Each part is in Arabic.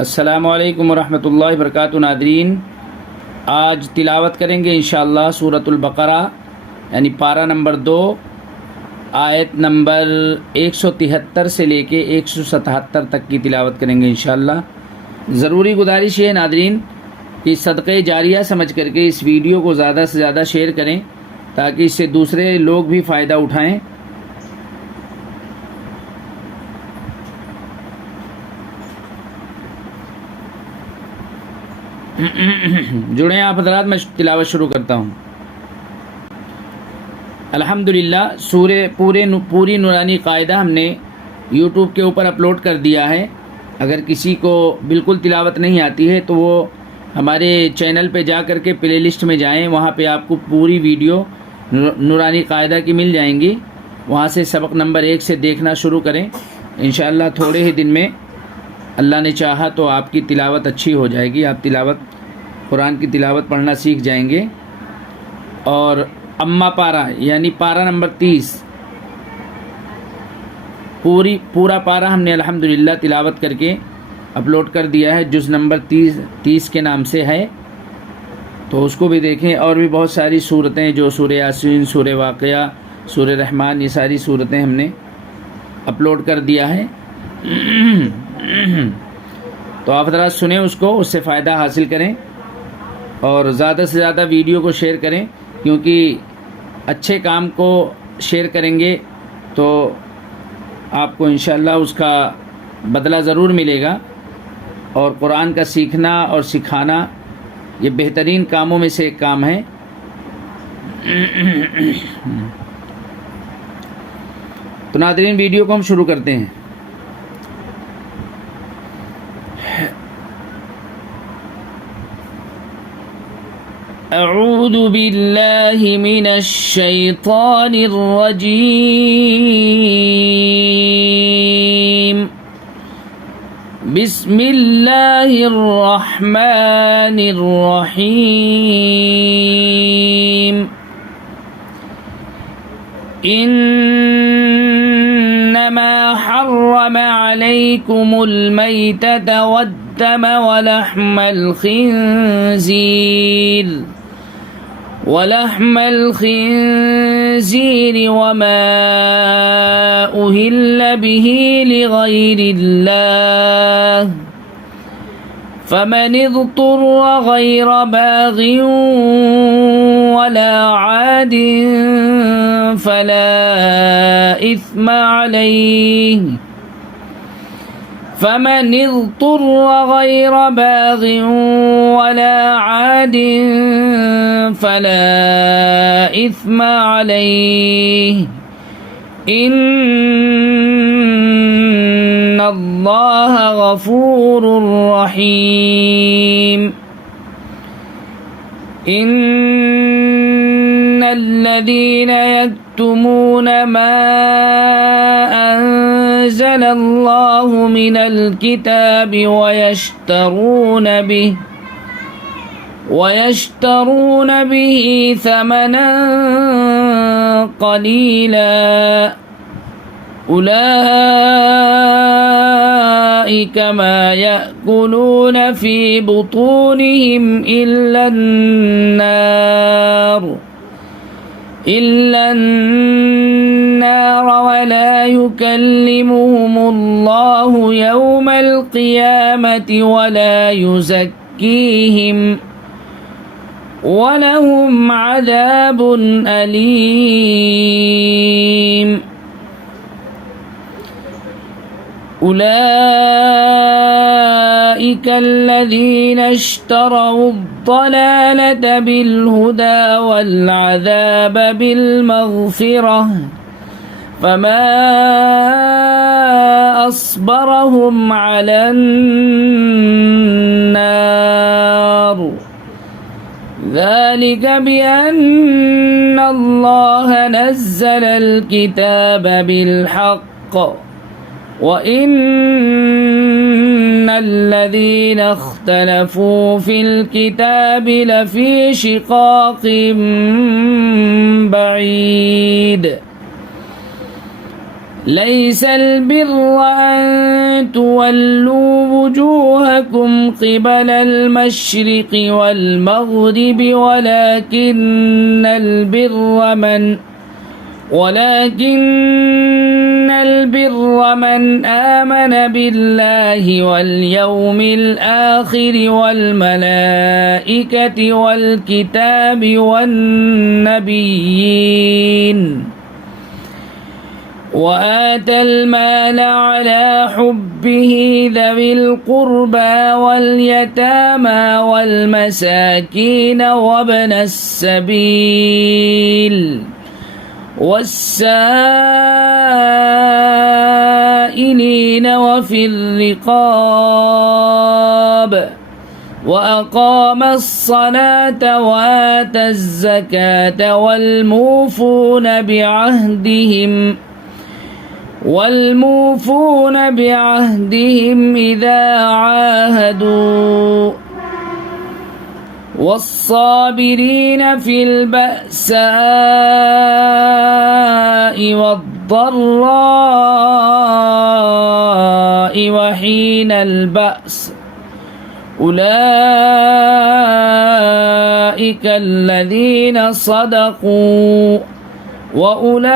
अस्सलामुअलैकुम वरहमतुल्लाहि वबरकातुहू। नादरीन, आज तिलावत करेंगे इंशाअल्लाह सूरतुल बकरा यानी पारा नंबर 2 आयत नंबर 173 से लेके 177 तक की तिलावत करेंगे इंशाअल्लाह। ज़रूरी गुजारिश है नादरीन कि सदक़े जारिया समझ करके इस वीडियो को ज़्यादा से ज़्यादा शेयर करें ताकि इससे दूसरे लोग भी फ़ायदा उठाएँ। जुड़े आप हज़रात, मैं तिलावत शुरू करता हूँ। अल्हम्दुलिल्लाह, पूरी नूरानी कायदा हमने यूट्यूब के ऊपर अपलोड कर दिया है। अगर किसी को बिल्कुल तिलावत नहीं आती है तो वो हमारे चैनल पे जा कर के प्लेलिस्ट में जाएं, वहाँ पे आपको पूरी वीडियो नूरानी कायदा की मिल जाएंगी। वहाँ से सबक नंबर 1 से देखना शुरू करें। इंशाअल्लाह थोड़े ही दिन में अल्लाह ने चाहा तो आपकी तिलावत अच्छी हो जाएगी। आप कुरान की तिलावत पढ़ना सीख जाएंगे। और अम्मा पारा यानी पारा नंबर 30 पूरा पारा हमने अल्हम्दुलिल्लाह तिलावत करके अपलोड कर दिया है। जुज़ नंबर 30 के नाम से है, तो उसको भी देखें। और भी बहुत सारी सूरतें जो सूरह यासीन, सूरह वाक़िया, सूरह रहमान, ये सारी सूरतें हमने अपलोड कर दिया है। तो आप ज़रा सुने उसको, उससे फ़ायदा हासिल करें और ज़्यादा से ज़्यादा वीडियो को शेयर करें, क्योंकि अच्छे काम को शेयर करेंगे तो आपको इंशाअल्लाह उसका बदला ज़रूर मिलेगा। और कुरान का सीखना और सिखाना ये बेहतरीन कामों में से एक काम है। तो नाज़रीन, वीडियो को हम शुरू करते हैं। अऊज़ु बिल्लाहि मिनश शैतानिर रजीम। बिस्मिल्लाहिर रहमानिर रहीम। इन्नमा हर्रम अलैकुमुल मैतत वद्दम वलहमल खिंज़ीर वमा उहिल्ल बिही लिगैरिल्लाह फमन इज़्तुर्र गैर बाग़िन वला आदिन फला इस्म अलैहि फमन इज़्तुर्र गैर बाग़िन वला आदिन फला इस्म अलैहि इन्नल्लाह गफूरुर रहीम। इन्नल्लज़ीना यक्तुमूना मा अंज़लल्लाहु मिनल किताबि वयश्तरून बिही थमनन क़लीला उलाइक मा यअकुलून फ़ी बुतूनिहिम इल्ला अन्नार वला युकल्लिमुहुमुल्लाहु यौमल क़ियामति वला युज़क्कीहिम वलहुम अज़ाबुन अलीम। उलाइक अल्लज़ीना इश्तरवुद्दलालत बिलहुदा वल्अज़ाब बिलमग़फ़िरह फमा अस्बरहुम अलन्नार ذلك بأن الله نزل الكتاب بالحق وإن الذين اختلفوا في الكتاب لفي شقاق بعيد ليس البر أن تولوا وجوهكم قبل المشرق والمغرب ولكن البر من آمن بالله واليوم الآخر والملائكة والكتاب والنبيين وآتى المال على حبه ذوي القربى واليتامى والمساكين وابن السبيل والسائلين وفي الرقاب وأقام الصلاة وآتى الزكاة والموفون بعهدهم إذا عاهدوا والصابرين في البأساء والضراء وحين البأس أولئك الذين صدقوا وأولئك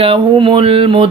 هم المتقون.